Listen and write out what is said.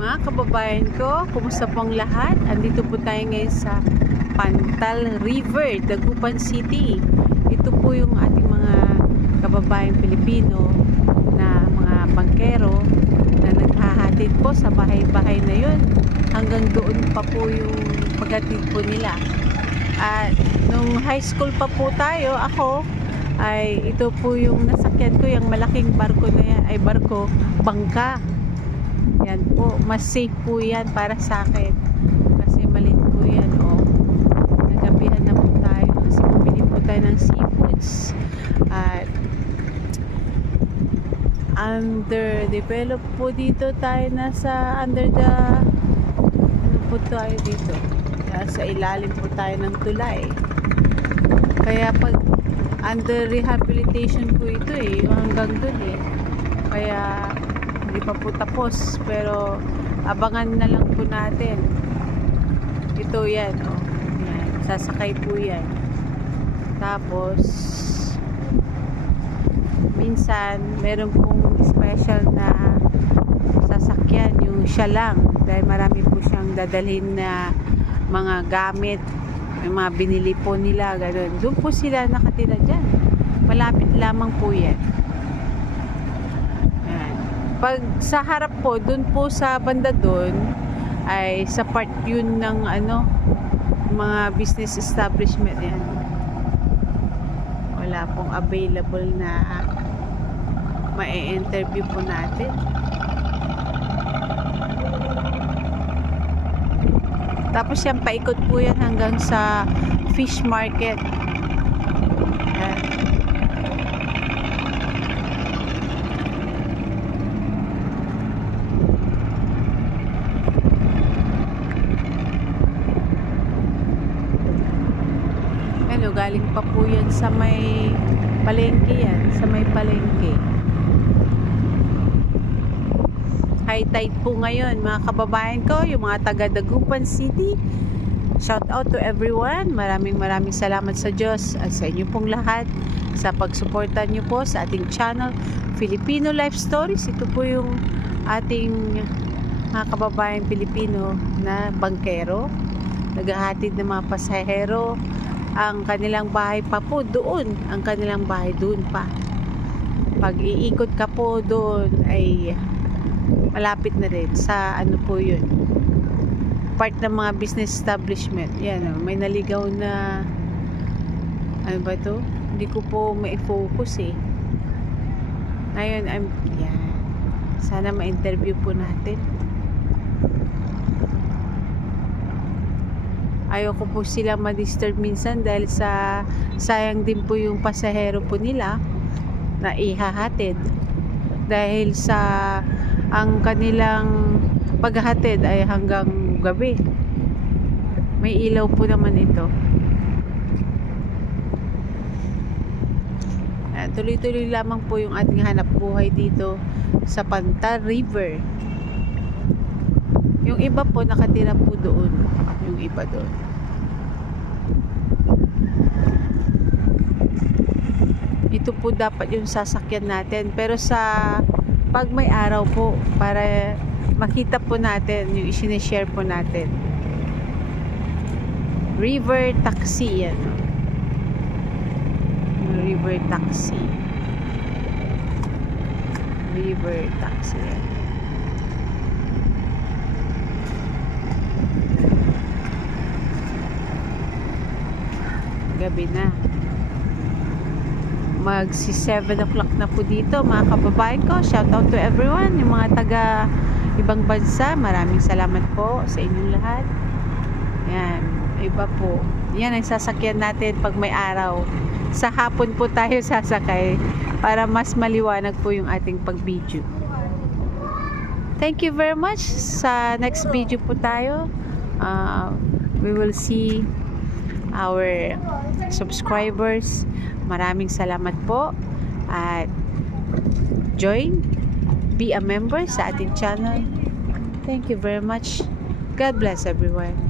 Mga kababayan ko, kumusta pong lahat? Andito po tayo ngayon sa Pantal River, Dagupan City. Ito po yung ating mga kababayang Pilipino na mga bangkero na naghahatid po sa bahay-bahay na yun. Hanggang doon pa po yung paghatid po nila. At nung high school pa po tayo, ako ay ito po yung nasakyan ko, yung malaking barko na yan, ay barko, bangka. Yan po, mas safe po yan para sa akin kasi maliit po yan. Nagabihan na po tayo kasi bumili po tayo ng seafoods at underdeveloped po dito tayo, nasa under the ano po tayo dito, sa ilalim po tayo ng tulay, kaya pag under rehabilitation po ito hanggang dun kaya hindi pa po tapos, pero abangan na lang po natin. Ito yan, yan, sasakay po yan. Tapos minsan meron pong special na sasakyan, yung siya lang, dahil marami po siyang dadalhin na mga gamit, yung mga binili po nila, ganun. Doon po sila nakatira dyan, malapit lamang po yan. Pag sa harap po, dun po sa banda dun, ay sa part yun ng mga business establishment yan. Wala pong available na ma-interview po natin. Tapos yan, paikot po yan hanggang sa fish market. Yan. Galing pa po yan sa may palengke yan, sa may palengke. High tide po ngayon mga kababayan ko, yung mga taga Dagupan City. Shout out to everyone. Maraming salamat sa Diyos at sa inyo pong lahat sa pagsuporta nyo po sa ating channel Filipino Life Stories. Ito po yung ating mga kababayan Pilipino na bangkero, naghahatid ng mga pasahero. Ang kanilang bahay pa po doon, ang kanilang bahay doon pa. Pag iikot ka po doon ay malapit na rin sa po yun, part ng mga business establishment. Yan, may naligaw na ano ba to? Hindi ko po mai-focus ngayon. Yan, sana ma-interview po natin. Ayoko po sila ma-disturb minsan dahil sa sayang din po yung pasahero po nila na ihahatid, dahil sa ang kanilang paghahatid ay hanggang gabi. May ilaw po naman ito. Tuloy-tuloy lamang po yung ating hanap buhay dito sa Pantal River. Yung iba po nakatira po doon, yung iba doon. Ito po dapat yung sasakyan natin, pero sa pag may araw po, para makita po natin yung isinishare po natin. River taxi yan. River taxi. River taxi yan. Gabi na, magsi 7 o'clock na po dito mga kababayan ko. Shout out to everyone, yung mga taga ibang bansa, maraming salamat po sa inyong lahat. Yan, iba po yan ang sasakyan natin pag may araw. Sa hapon po tayo sasakay para mas maliwanag po yung ating pag-video. Thank you very much. Sa next video po tayo, we will see our subscribers. Maraming salamat po at be a member sa ating channel. Thank you very much. God bless everyone.